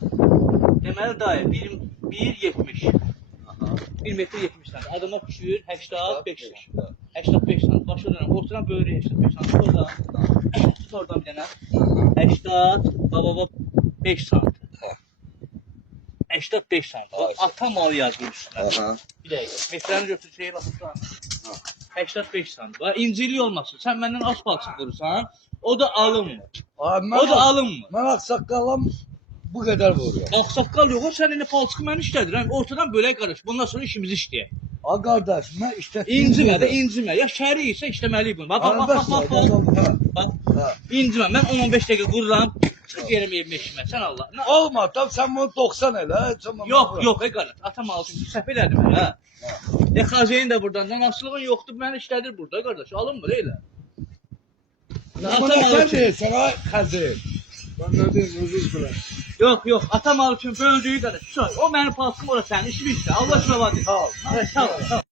Deməli dayı 1.70. 1 metr 70 sm. Adama düşür 85 sm. 85 sm. Başa dönəm. Ortadan böyrü 85 sm. Oradan. Tut oradan bir dənə. 80 baba 5 sm. 85 sm. Ata malı yazılır üstüne. Bir dəqiqə. Metrəni götür şeyi baxırsan. 85 sm. İncili olmasın. Sən məndən asfalt çıxırsan. O da alınmır. O da alınmır. Mən ağsaqqalam bu qədər vuruyor. Ağsaqqal yox, sən indi palçığı mən işlədirəm. Ortadan bölək qarış. Bundan sonra işimizi işləyək. A qardaş, mən işlətdim. İncimə də incimə. Ya şəri isə işləməliyik bunu. Bax. İncimə. Mən 10-15 dəqiqə qururam. Çıx yerim evimə işimə. Sən Allah. Olma, tam sən bunu 90 elə. Yox, qardaş. Atam alsın. Səhv elədim mən, hə. Xazeyin də buradan. Namaslığın yoxdur. Mən işlədir burada, qardaş. Alınmır elə. Atam alsın. Sən ay xəzir. Ben ne diyeyim, özür dilerim. Yox, atam alsın. Böldüyü qardaş. O mənim palçığım, ora sənin işin işlə. Allah şuna var. Sağ ol. Sağ ol.